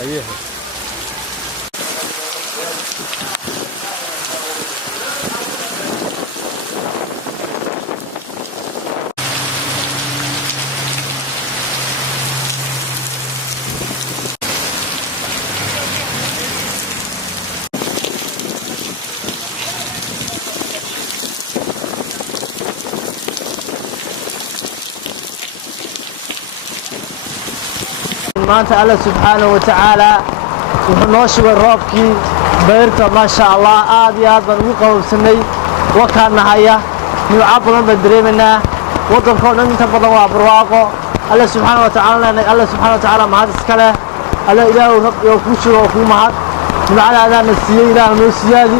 أيه maanta Allah subxaanahu wa ta'ala wuxuu noo shubay roobkii beerta ma sha Allah aad iyo aad baan ugu qowsanay wakaana haya nuuca badan baan dareemanaa wadanka dhan inta badan waa barwaaqo Allah subxaanahu wa ta'ala mahad iska leh Allah ilaahu rabbi oo ku shiro oo ku mahad nuucadaana siiyay ilaahu noo siyaadi